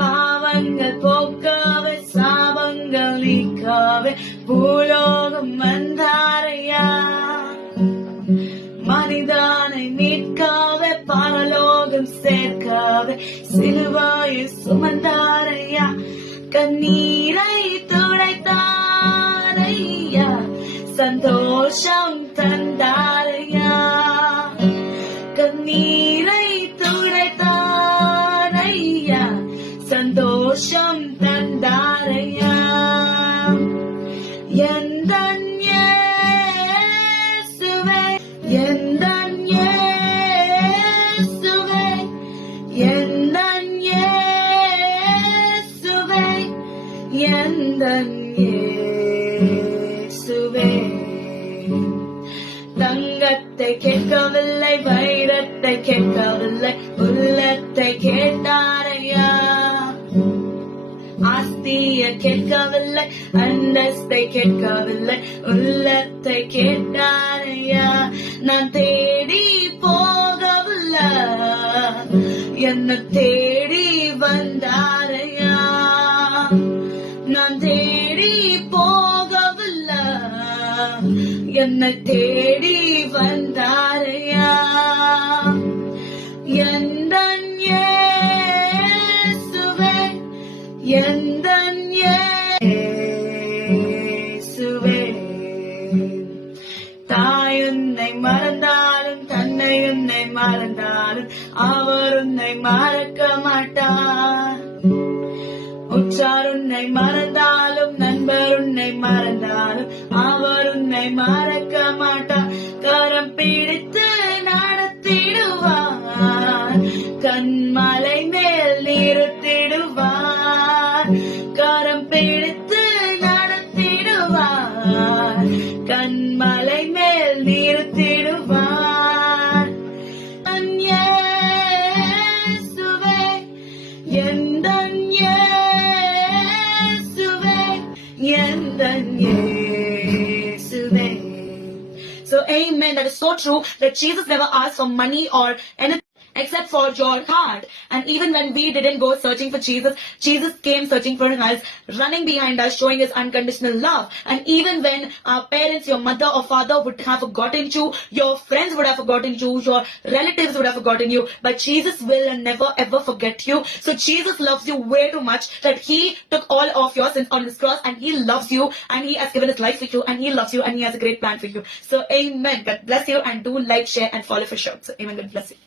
பாவங்கள் போக்கவே சாபங்கள் நீக்கவே பூலோகம் வந்தாரையா. மனிதனை மீட்கவே பரலோகம் சேர்க்கவே சிலுவாயை சுமந்தாரையா. கண்ணீரை துடைத்தாரையா, சந்தோஷம் தந்தாரையா. கண்ணீரை துடைத்தாரையா, சந்தோஷம் தந்தாரையா. எந்தன் இயேசுவே, எந்தன் இயேசுவே, எந்தன் இயேசுவே, எந்தன் இயேசுவே. தங்கத்தை கேட்கவில்லை, வைரத்தை கேட்கவில்லை, உள்ளத்தை கேட்டாரையா. ஆஸ்திய கேட்கவில்லை, அந்தஸ்தை கேட்கவில்லை, உள்ளத்தை கேட்டாரையா. நான் தேடி போகவில்லை, என்ன தேடி வந்தாரையா. நான் தேடி போகவில்லை, என்னை தேடி வந்தாரையா. எந்தன் இயேசுவே, எந்தன் இயேசுவே. தாய் உன்னை மறந்தாலும் தன்னை உன்னை மறந்தாலும் அவர் உன்னை மறக்க மாட்டார். உற்றார் உன்னை மறந்தாலும் நண்பர் உன்னை மறந்தாலும் அவர் உன்னை மறக்க மாட்டார். கரம் பிடித்து நடத்திடுவார், கண்மலை மேல் நிறுத்திடுவார். கரம் பிடித்து நடத்திடுவார், கண்மலை மேல் நிறுத்திடுவார். என் இயேசுவே, எந்தன் இயேசுவே, எந்தன் இயேசுவே. So amen, that is so true, that Jesus never asked for money or anything except for your heart. And even when we didn't go searching for Jesus, Jesus came searching for us, running behind us, showing his unconditional love. And even when our parents, your mother or father would have forgotten you, your friends would have forgotten you, your relatives would have forgotten you, but Jesus will never ever forget you. So Jesus loves you way too much that he took all of your sins on his cross, and he loves you, and he has given his life for you, and he loves you, and he has a great plan for you. So amen. God bless you, and do like, share and follow for sure. So amen. God bless you.